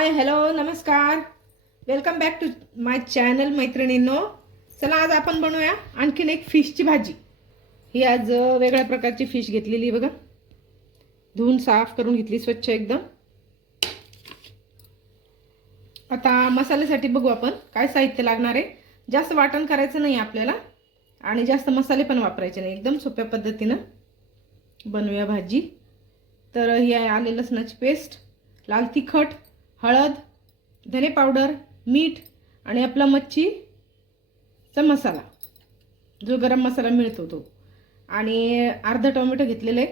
हाय hello नमस्कार. Welcome back to my channel मैत्रिणींनो. चला आज आपण बनवूया आणखीन एक फिशची भाजी. ही आज वेगळ्या प्रकारची फिश घेतलेली बघा. धुवून साफ करून घेतली स्वच्छ एकदम. आता मसाल्यासाठी बघू आपण काय साहित्य लागणार आहे. जास्त वाटण करायचं नाही आपल्याला आणि जास्त मसाले पण वापरायचे नाही. एकदम सोप्या पद्धतीनं बनवूया भाजी. तर ही आहे आले लसणाची पेस्ट, लाल तिखट, हळद, धने पावडर, मीठ आणि आपला मच्छीचा मसाला जो गरम मसाला मिळतो तो, आणि अर्धा टोमॅटो घेतलेले,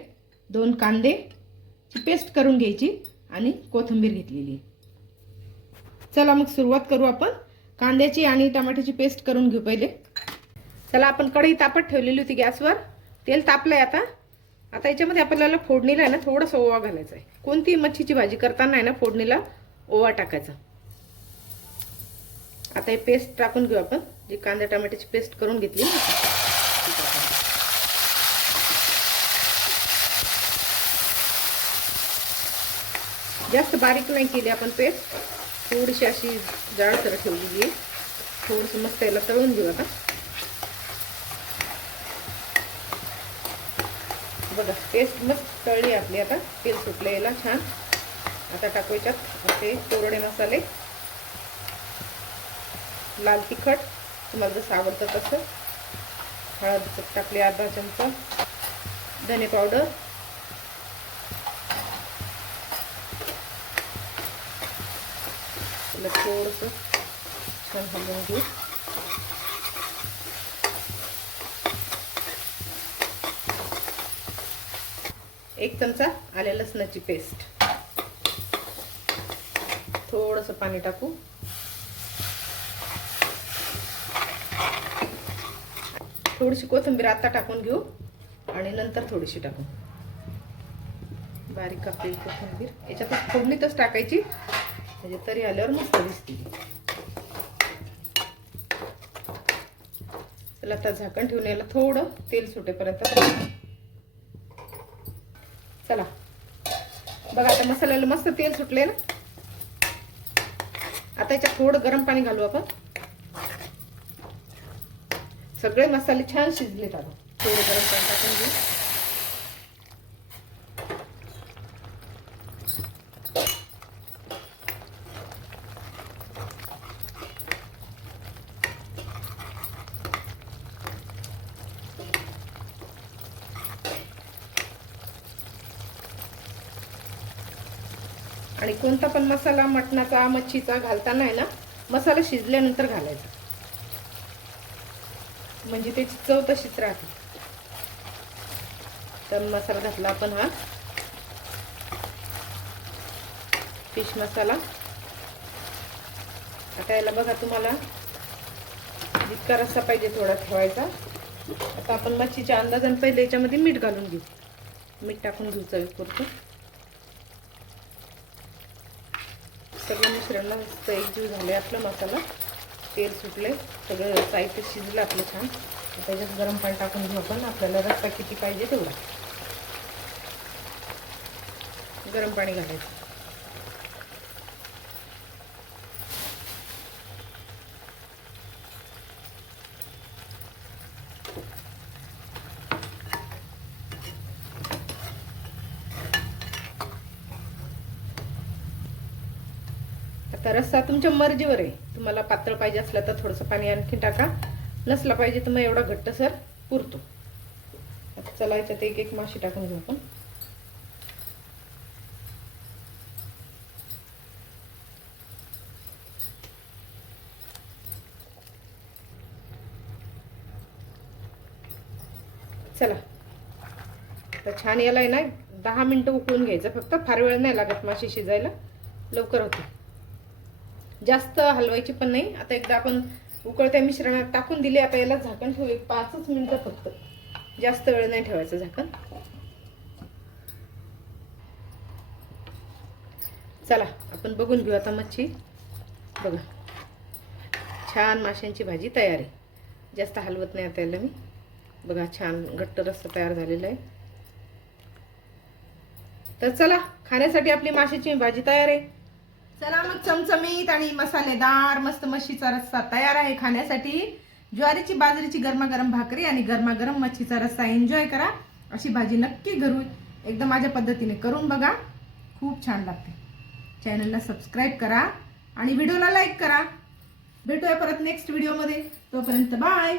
2 कांदे ची पेस्ट करून घ्यायची आणि कोथिंबीर घेतलेली. चला मग सुरुवात करू आपण. कांद्याची आणि टोमॅटोची पेस्ट करून घेऊ पहिले. चला आपण कढई तापत ठेवलेली होती गॅसवर. तेल तापलंय आता. आता याच्यामध्ये आपल्याला फोडणीला आहे ना थोडंसं ओवा घालायचा आहे. कोणती मच्छीची भाजी करताना आहे ना फोडणीला ओवा टाकायचा. आता हे पेस्ट टाकून घेऊ आपण, जी कांदा टोमॅटोची पेस्ट करून घेतली. जास्त बारीक नाही केली आपण पेस्ट, थोडीशी अशी जाडसर ठेवलेली आहे. थोडंसं मस्त याला तळून घेऊ आता. बघा पेस्ट मस्त तळली आपली. आता तेल सुटलं याला छान. आता टाकू याच्यात असे कोरडे मसाले, लाल तिखट तुम्हाला जसं आवडतं तसं, हळद टाकली अर्धा चमचा, धने पावडर, थोडंसं छान हलवून घेऊ. एक चमचा आले लसणाची पेस्ट, थोडंसं पाणी टाकू. थोडीशी कोथिंबीर आता टाकून घेऊ आणि नंतर थोडीशी टाकू. बारीक कापलेली कोथिंबीर याच्यात फोडणीतच टाकायची, म्हणजे तरी आल्यावर मस्त दिसते. चला आता झाकण ठेवून याला थोडं तेल सुटेपर्यंत. चला बघा आता मसाल्याला मस्त तेल सुटले ना. आता याच्यात थोडं गरम पाणी घालू आपण. सगळे मसाले छान शिजलेत. आता थोडं गरम पाणी टाकून घेऊ. आणि कोणता पण मसाला मटणाचा मच्छीचा घालताना आहे ना मसाला शिजल्यानंतर घालायचा, म्हणजे त्याची चव तशीच राहते. तर मसाला घातला आपण हा फिश मसाला. आता याला बघा तुम्हाला जितका रस्सा पाहिजे थोडा ठेवायचा. आता आपण मच्छीच्या अंदाजाने पहिले याच्यामध्ये मीठ घालून घेऊ. मीठ टाकून घेऊ चवीपुरतं. सगळं मिश्रण मस्त एकजीव झाले आपलं. मसाला तेल सुटले, सगळं साहित्य शिजलं आपलं छान. त्याच्यात गरम पाणी टाकून घेऊ आपण. आपल्याला रस्सा किती पाहिजे तेवढा गरम पाणी घालायचं. आता रस्सा तुमच्या मर्जीवर आहे. तुम्हाला पातळ पाहिजे असला तर थोडंसं पाणी आणखी टाका, नसला पाहिजे तर मग एवढा घट्टसर पुरतो. आता चला याच्यात एक एक माशी टाकून घेऊ आपण. चला तर छान याला आहे ना 10 मिनिटं उकळून घ्यायचं फक्त. फार वेळ नाही लागत माशी शिजायला, लवकर होते. जास्त हलवायची पण नाही. आता एकदा आपण उकळत्या मिश्रणात टाकून दिले. आता याला झाकण ठेवू 5 मिनिटं फक्त. जास्त वेळ नाही ठेवायचं झाकण. चला आपण बघून घेऊ आता मच्छी. बघा छान माशांची भाजी तयार आहे. जास्त हलवत नाही आता याला मी. बघा छान घट्ट रस्सा तयार झालेला आहे. तर चला खाण्यासाठी आपली माशाची भाजी तयार आहे. चला मग चमचमीत आणि मसालेदार मस्त मच्छीचा रस्सा तयार आहे खाण्यासाठी. ज्वारीची बाजरीची गरमागरम भाकरी आणि गरमागरम मच्छीचा रस्सा एन्जॉय करा. अशी भाजी नक्की घरून एकदम माझ्या पद्धतीने करून बघा, खूप छान लागते. चॅनलला सबस्क्राईब करा आणि व्हिडिओला लाईक करा. भेटूया परत नेक्स्ट व्हिडिओमध्ये. तोपर्यंत बाय.